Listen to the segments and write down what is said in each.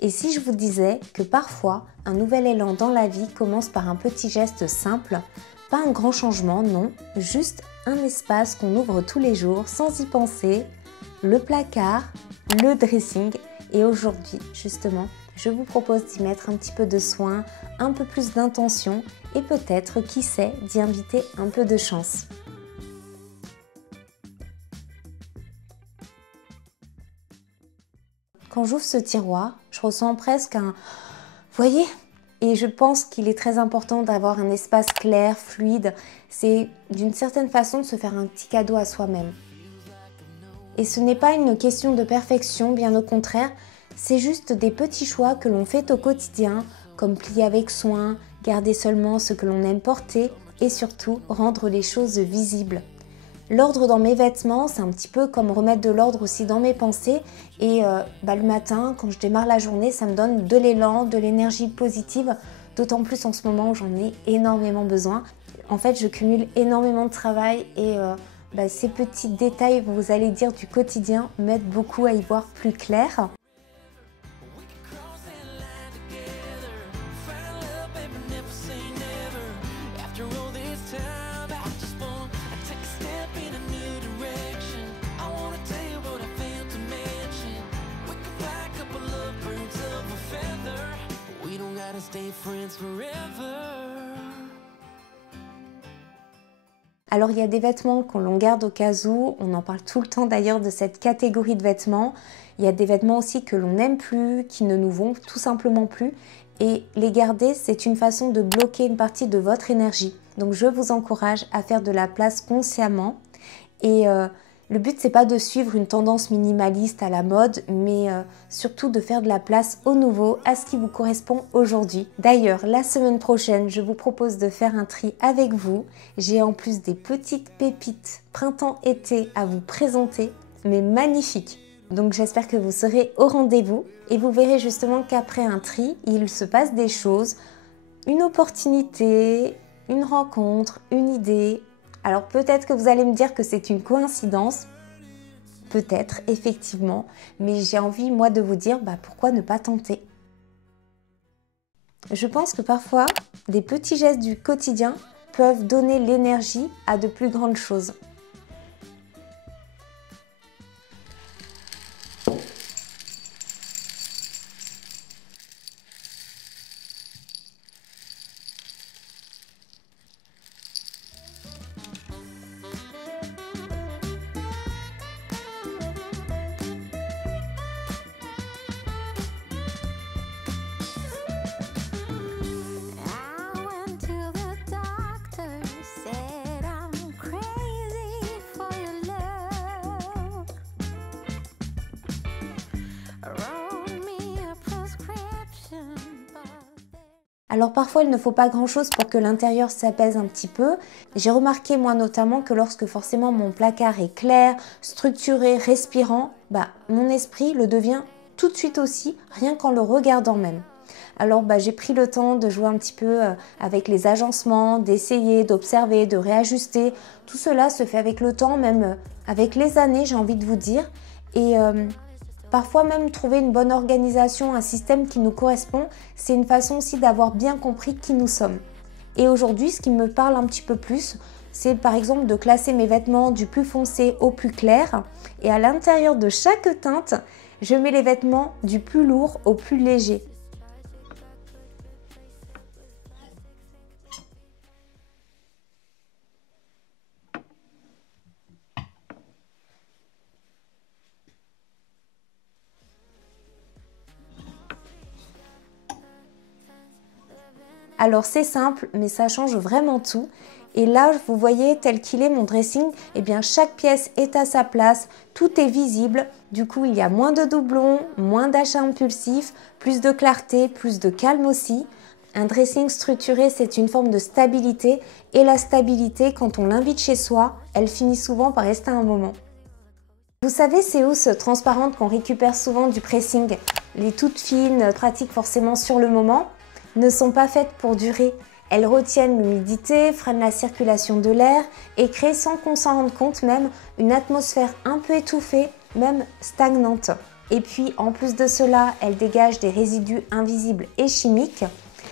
Et si je vous disais que parfois, un nouvel élan dans la vie commence par un petit geste simple, pas un grand changement, non, juste un espace qu'on ouvre tous les jours sans y penser, le placard, le dressing. Et aujourd'hui, justement, je vous propose d'y mettre un petit peu de soin, un peu plus d'intention et peut-être, qui sait, d'y inviter un peu de chance. Quand j'ouvre ce tiroir, je ressens presque un... Vous voyez ? Et je pense qu'il est très important d'avoir un espace clair, fluide. C'est d'une certaine façon de se faire un petit cadeau à soi-même. Et ce n'est pas une question de perfection, bien au contraire, c'est juste des petits choix que l'on fait au quotidien, comme plier avec soin, garder seulement ce que l'on aime porter et surtout rendre les choses visibles. L'ordre dans mes vêtements, c'est un petit peu comme remettre de l'ordre aussi dans mes pensées. Et le matin, quand je démarre la journée, ça me donne de l'élan, de l'énergie positive. D'autant plus en ce moment où j'en ai énormément besoin. En fait, je cumule énormément de travail et ces petits détails, vous allez dire, du quotidien m'aident beaucoup à y voir plus clair. Alors il y a des vêtements qu'on l'on garde au cas où, on en parle tout le temps d'ailleurs de cette catégorie de vêtements. Il y a des vêtements aussi que l'on n'aime plus, qui ne nous vont tout simplement plus. Et les garder, c'est une façon de bloquer une partie de votre énergie. Donc je vous encourage à faire de la place consciemment. Et le but, c'est pas de suivre une tendance minimaliste à la mode, mais surtout de faire de la place au nouveau, à ce qui vous correspond aujourd'hui. D'ailleurs, la semaine prochaine, je vous propose de faire un tri avec vous. J'ai en plus des petites pépites printemps-été à vous présenter, mais magnifiques. Donc j'espère que vous serez au rendez-vous et vous verrez justement qu'après un tri, il se passe des choses, une opportunité, une rencontre, une idée. Alors peut-être que vous allez me dire que c'est une coïncidence, peut-être, effectivement, mais j'ai envie, moi, de vous dire, pourquoi ne pas tenter ? Je pense que parfois, des petits gestes du quotidien peuvent donner l'énergie à de plus grandes choses. Alors parfois il ne faut pas grand chose pour que l'intérieur s'apaise un petit peu. J'ai remarqué moi notamment que lorsque forcément mon placard est clair, structuré, respirant, mon esprit le devient tout de suite aussi, rien qu'en le regardant même. Alors j'ai pris le temps de jouer un petit peu avec les agencements, d'essayer, d'observer, de réajuster. Tout cela se fait avec le temps, même avec les années, j'ai envie de vous dire. Et parfois même trouver une bonne organisation, un système qui nous correspond, c'est une façon aussi d'avoir bien compris qui nous sommes. Et aujourd'hui, ce qui me parle un petit peu plus, c'est par exemple de classer mes vêtements du plus foncé au plus clair. Et à l'intérieur de chaque teinte, je mets les vêtements du plus lourd au plus léger. Alors c'est simple, mais ça change vraiment tout. Et là, vous voyez tel qu'il est mon dressing, chaque pièce est à sa place, tout est visible. Du coup, il y a moins de doublons, moins d'achats impulsifs, plus de clarté, plus de calme aussi. Un dressing structuré, c'est une forme de stabilité. Et la stabilité, quand on l'invite chez soi, elle finit souvent par rester un moment. Vous savez ces housses transparentes qu'on récupère souvent du pressing, les toutes fines, pratiques forcément sur le moment, ne sont pas faites pour durer. Elles retiennent l'humidité, freinent la circulation de l'air et créent sans qu'on s'en rende compte même une atmosphère un peu étouffée, même stagnante. Et puis en plus de cela, elle dégage des résidus invisibles et chimiques.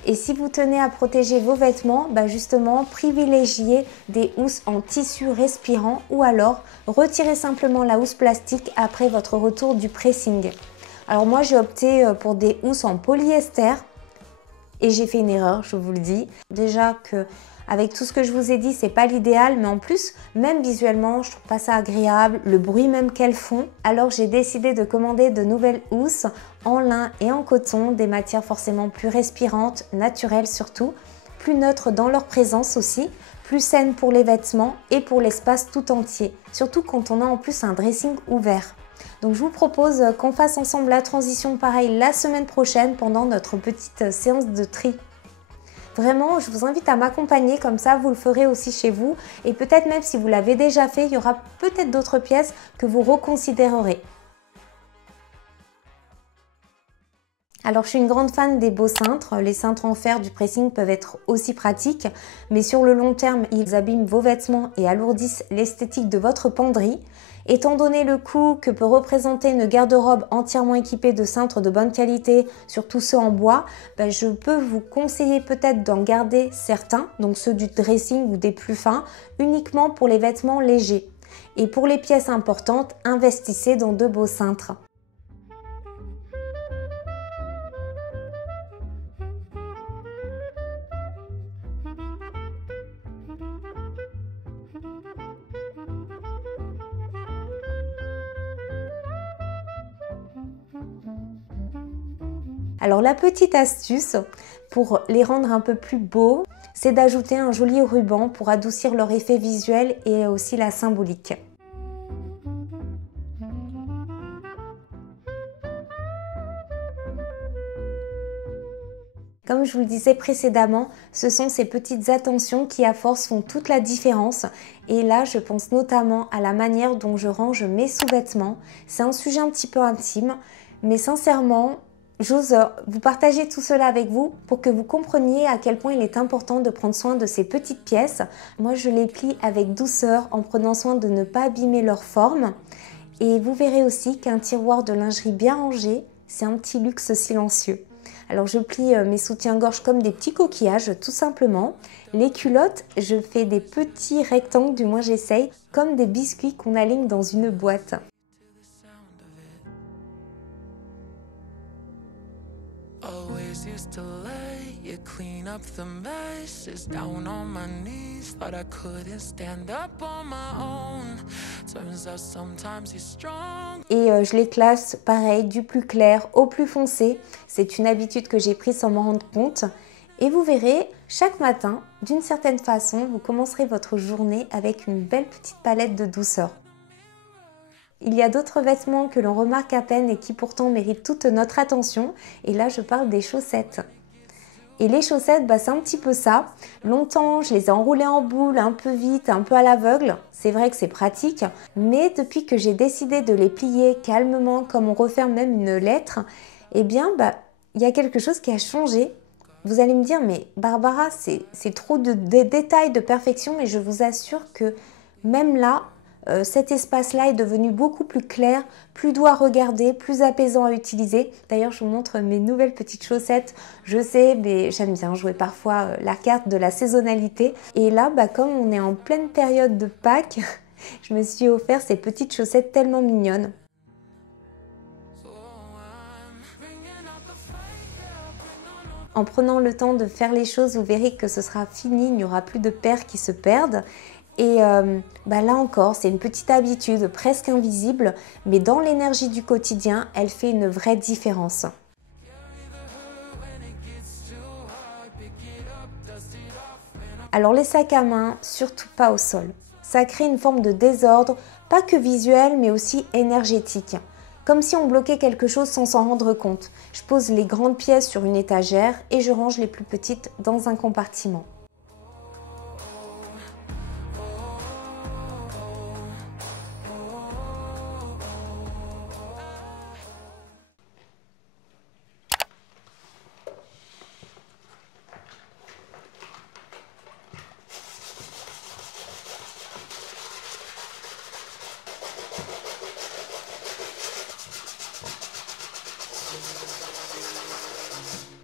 Et si vous tenez à protéger vos vêtements, justement, privilégiez des housses en tissu respirant ou alors retirez simplement la housse plastique après votre retour du pressing. Alors moi j'ai opté pour des housses en polyester et j'ai fait une erreur, je vous le dis. Déjà que avec tout ce que je vous ai dit, c'est pas l'idéal, mais en plus, même visuellement, je trouve pas ça agréable, le bruit même qu'elles font. Alors j'ai décidé de commander de nouvelles housses en lin et en coton, des matières forcément plus respirantes, naturelles surtout, plus neutres dans leur présence aussi, plus saines pour les vêtements et pour l'espace tout entier, surtout quand on a en plus un dressing ouvert. Donc je vous propose qu'on fasse ensemble la transition pareil la semaine prochaine pendant notre petite séance de tri. Vraiment, je vous invite à m'accompagner, comme ça vous le ferez aussi chez vous et peut-être même si vous l'avez déjà fait, il y aura peut-être d'autres pièces que vous reconsidérerez. Alors je suis une grande fan des beaux cintres, les cintres en fer du pressing peuvent être aussi pratiques, mais sur le long terme ils abîment vos vêtements et alourdissent l'esthétique de votre penderie. Étant donné le coût que peut représenter une garde-robe entièrement équipée de cintres de bonne qualité, surtout ceux en bois, je peux vous conseiller peut-être d'en garder certains, donc ceux du dressing ou des plus fins, uniquement pour les vêtements légers. Et pour les pièces importantes, investissez dans de beaux cintres. Alors la petite astuce pour les rendre un peu plus beaux, c'est d'ajouter un joli ruban pour adoucir leur effet visuel et aussi la symbolique. Comme je vous le disais précédemment, ce sont ces petites attentions qui à force font toute la différence. Et là, je pense notamment à la manière dont je range mes sous-vêtements. C'est un sujet un petit peu intime, mais sincèrement, j'ose vous partager tout cela avec vous pour que vous compreniez à quel point il est important de prendre soin de ces petites pièces. Moi, je les plie avec douceur en prenant soin de ne pas abîmer leur forme. Et vous verrez aussi qu'un tiroir de lingerie bien rangé, c'est un petit luxe silencieux. Alors je plie mes soutiens-gorge comme des petits coquillages tout simplement. Les culottes, je fais des petits rectangles, du moins j'essaye, comme des biscuits qu'on aligne dans une boîte. Et je les classe pareil, du plus clair au plus foncé. C'est une habitude que j'ai prise sans m'en rendre compte. Et vous verrez, chaque matin, d'une certaine façon, vous commencerez votre journée avec une belle petite palette de douceur. Il y a d'autres vêtements que l'on remarque à peine et qui pourtant méritent toute notre attention. Et là, je parle des chaussettes. Et les chaussettes, c'est un petit peu ça. Longtemps, je les ai enroulées en boule, un peu vite, un peu à l'aveugle. C'est vrai que c'est pratique. Mais depuis que j'ai décidé de les plier calmement, comme on referme même une lettre, eh bien, il y a quelque chose qui a changé. Vous allez me dire, mais Barbara, c'est trop de détails, de perfection. Mais je vous assure que même là, cet espace-là est devenu beaucoup plus clair, plus doux à regarder, plus apaisant à utiliser. D'ailleurs, je vous montre mes nouvelles petites chaussettes. Je sais, mais j'aime bien jouer parfois la carte de la saisonnalité. Et là, comme on est en pleine période de Pâques, je me suis offert ces petites chaussettes tellement mignonnes. En prenant le temps de faire les choses, vous verrez que ce sera fini, il n'y aura plus de paires qui se perdent. Et là encore, c'est une petite habitude presque invisible, mais dans l'énergie du quotidien, elle fait une vraie différence. Alors les sacs à main, surtout pas au sol. Ça crée une forme de désordre, pas que visuel, mais aussi énergétique. Comme si on bloquait quelque chose sans s'en rendre compte. Je pose les grandes pièces sur une étagère et je range les plus petites dans un compartiment.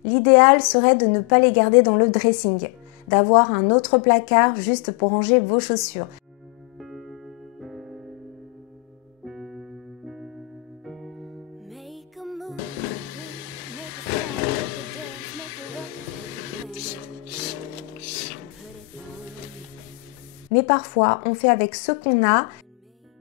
L'idéal serait de ne pas les garder dans le dressing, d'avoir un autre placard juste pour ranger vos chaussures. Mais parfois, on fait avec ce qu'on a.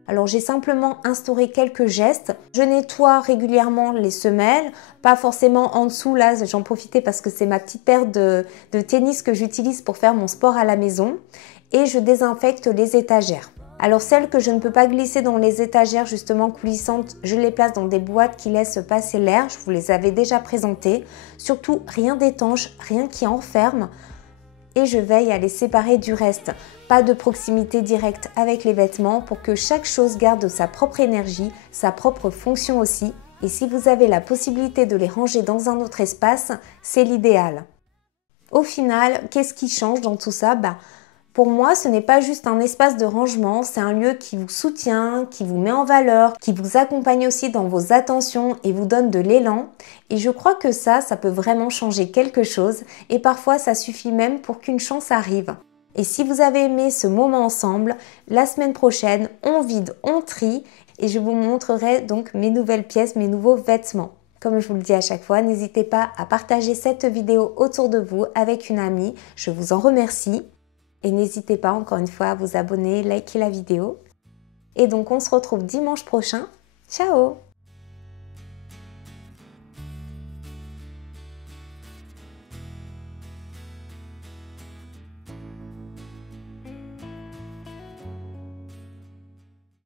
Alors j'ai simplement instauré quelques gestes. Je nettoie régulièrement les semelles, pas forcément en dessous, là j'en profitais parce que c'est ma petite paire de tennis que j'utilise pour faire mon sport à la maison. Et je désinfecte les étagères. Alors celles que je ne peux pas glisser dans les étagères justement coulissantes, je les place dans des boîtes qui laissent passer l'air. Je vous les avais déjà présentées. Surtout rien d'étanche, rien qui enferme. Et je veille à les séparer du reste. Pas de proximité directe avec les vêtements pour que chaque chose garde sa propre énergie, sa propre fonction aussi. Et si vous avez la possibilité de les ranger dans un autre espace, c'est l'idéal. Au final, qu'est-ce qui change dans tout ça? Pour moi, ce n'est pas juste un espace de rangement, c'est un lieu qui vous soutient, qui vous met en valeur, qui vous accompagne aussi dans vos attentions et vous donne de l'élan. Et je crois que ça peut vraiment changer quelque chose et parfois ça suffit même pour qu'une chance arrive. Et si vous avez aimé ce moment ensemble, la semaine prochaine, on vide, on trie et je vous montrerai donc mes nouvelles pièces, mes nouveaux vêtements. Comme je vous le dis à chaque fois, n'hésitez pas à partager cette vidéo autour de vous avec une amie, je vous en remercie. Et n'hésitez pas encore une fois à vous abonner, liker la vidéo. Et donc on se retrouve dimanche prochain. Ciao!